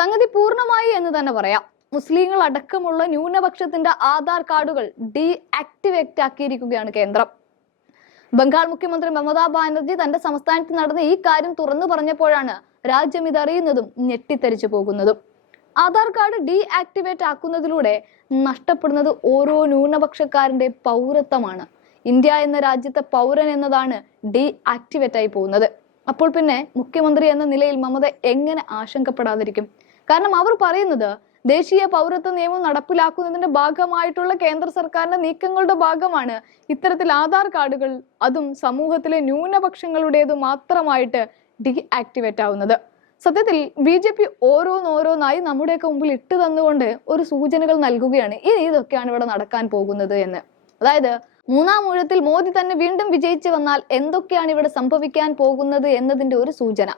സംഗതി പൂർണ്ണമായി എന്ന് തന്നെ പറയാം. മുസ്ലിങ്ങൾ അടക്കമുള്ള ന്യൂനപക്ഷത്തിന്റെ ആധാർ കാർഡുകൾ ഡീആക്ടിവേറ്റ് ആക്കിയിരിക്കുകയാണ് കേന്ദ്രം. ബംഗാൾ മുഖ്യമന്ത്രി മമതാ ബാനർജി തന്റെ സംസ്ഥാനത്ത് നടന്ന ഈ കാര്യം തുറന്നു പറഞ്ഞപ്പോഴാണ് രാജ്യം ഇതറിയുന്നതും ഞെട്ടിത്തരിച്ചു പോകുന്നതും. ആധാർ കാർഡ് ഡീആക്ടിവേറ്റ് ആക്കുന്നതിലൂടെ നഷ്ടപ്പെടുന്നത് ഓരോ ന്യൂനപക്ഷക്കാരന്റെ പൗരത്വമാണ്. ഇന്ത്യ എന്ന രാജ്യത്തെ പൗരൻ എന്നതാണ് ഡീആക്ടിവേറ്റ് ആയി പോകുന്നത്. അപ്പോൾ പിന്നെ മുഖ്യമന്ത്രി എന്ന നിലയിൽ മമത എങ്ങനെ ആശങ്കപ്പെടാതിരിക്കും? കാരണം അവർ പറയുന്നത് ദേശീയ പൗരത്വ നിയമം നടപ്പിലാക്കുന്നതിന്റെ ഭാഗമായിട്ടുള്ള കേന്ദ്ര സർക്കാരിന്റെ നീക്കങ്ങളുടെ ഭാഗമാണ് ഇത്തരത്തിൽ ആധാർ കാർഡുകൾ, അതും സമൂഹത്തിലെ ന്യൂനപക്ഷങ്ങളുടേത് മാത്രമായിട്ട് ഡീആക്ടിവേറ്റ് ആവുന്നത്. സത്യത്തിൽ BJP ഓരോന്നോരോന്നായി നമ്മുടെയൊക്കെ മുമ്പിൽ ഇട്ട് തന്നുകൊണ്ട് ഒരു സൂചനകൾ നൽകുകയാണ് ഇതൊക്കെയാണ് ഇവിടെ നടക്കാൻ പോകുന്നത് എന്ന്. അതായത് മൂന്നാം ഊഴത്തിൽ മോദി തന്നെ വീണ്ടും വിജയിച്ചു വന്നാൽ എന്തൊക്കെയാണ് ഇവിടെ സംഭവിക്കാൻ പോകുന്നത് എന്നതിന്റെ ഒരു സൂചന.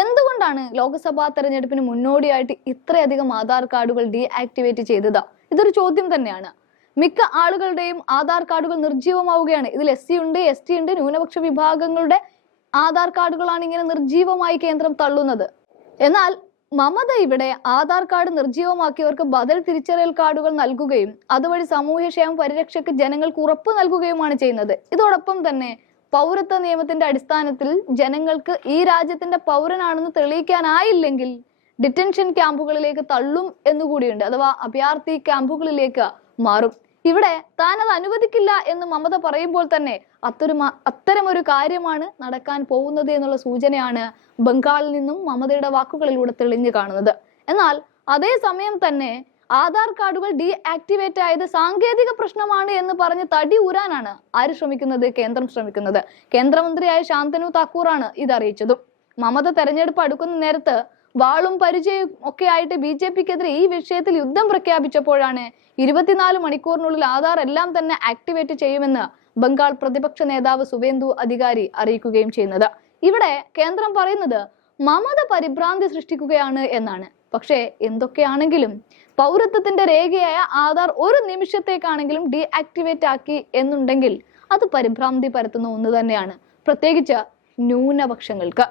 എന്തുകൊണ്ടാണ് ലോക്സഭാ തെരഞ്ഞെടുപ്പിന് മുന്നോടിയായിട്ട് ഇത്രയധികം ആധാർ കാർഡുകൾ ഡീആക്ടിവേറ്റ് ചെയ്തത്? ഇതൊരു ചോദ്യം തന്നെയാണ്. മിക്ക ആളുകളുടെയും ആധാർ കാർഡുകൾ നിർജ്ജീവമാവുകയാണ്. ഇതിൽ SC ഉണ്ട്, ST ഉണ്ട്, ന്യൂനപക്ഷ വിഭാഗങ്ങളുടെ ആധാർ കാർഡുകളാണ് ഇങ്ങനെ നിർജ്ജീവമായി കേന്ദ്രം തള്ളുന്നത്. എന്നാൽ മമത ഇവിടെ ആധാർ കാർഡ് നിർജ്ജീവമാക്കിയവർക്ക് ബദൽ തിരിച്ചറിയൽ കാർഡുകൾ നൽകുകയും അതുവഴി സാമൂഹ്യക്ഷേമ പരിരക്ഷയ്ക്ക് ജനങ്ങൾക്ക് ഉറപ്പ് നൽകുകയുമാണ് ചെയ്യുന്നത്. ഇതോടൊപ്പം തന്നെ പൗരത്വ നിയമത്തിന്റെ അടിസ്ഥാനത്തിൽ ജനങ്ങൾക്ക് ഈ രാജ്യത്തിന്റെ പൗരനാണെന്ന് തെളിയിക്കാനായില്ലെങ്കിൽ ഡിറ്റൻഷൻ ക്യാമ്പുകളിലേക്ക് തള്ളും എന്നുകൂടിയുണ്ട്, അഥവാ അഭയാർത്ഥി ക്യാമ്പുകളിലേക്ക് മാറും. ഇവിടെ താൻ അത് അനുവദിക്കില്ല എന്ന് മമത പറയുമ്പോൾ തന്നെ അത്തരമൊരു കാര്യമാണ് നടക്കാൻ പോകുന്നത് എന്നുള്ള സൂചനയാണ് ബംഗാളിൽ നിന്നും മമതയുടെ വാക്കുകളിലൂടെ തെളിഞ്ഞു കാണുന്നത്. എന്നാൽ അതേസമയം തന്നെ ആധാർ കാർഡുകൾ ഡീആക്ടിവേറ്റ് ആയത് സാങ്കേതിക പ്രശ്നമാണ് എന്ന് പറഞ്ഞ് തടി ഊരാനാണ് ആര് ശ്രമിക്കുന്നത്? കേന്ദ്രം ശ്രമിക്കുന്നത്. കേന്ദ്രമന്ത്രിയായ ശാന്തനു താക്കൂറാണ് ഇത് അറിയിച്ചതും. മമത തെരഞ്ഞെടുപ്പ് അടുക്കുന്ന നേരത്ത് വാളും പരിചയവും ഒക്കെ ആയിട്ട് BJPക്കെതിരെ ഈ വിഷയത്തിൽ യുദ്ധം പ്രഖ്യാപിച്ചപ്പോഴാണ് 24 മണിക്കൂറിനുള്ളിൽ ആധാർ എല്ലാം തന്നെ ആക്ടിവേറ്റ് ചെയ്യുമെന്ന് ബംഗാൾ പ്രതിപക്ഷ നേതാവ് സുവേന്ദു അധികാരി അറിയിക്കുകയും ചെയ്യുന്നത്. ഇവിടെ കേന്ദ്രം പറയുന്നത് മമത പരിഭ്രാന്തി സൃഷ്ടിക്കുകയാണ് എന്നാണ്. പക്ഷേ എന്തൊക്കെയാണെങ്കിലും പൗരത്വത്തിന്റെ രേഖയായ ആധാർ ഒരു നിമിഷത്തേക്കാണെങ്കിലും ഡീആക്ടിവേറ്റ് ആക്കി എന്നുണ്ടെങ്കിൽ അത് പരിഭ്രാന്തി പരത്തുന്ന ഒന്ന് തന്നെയാണ്, പ്രത്യേകിച്ച് ന്യൂനപക്ഷങ്ങൾക്ക്.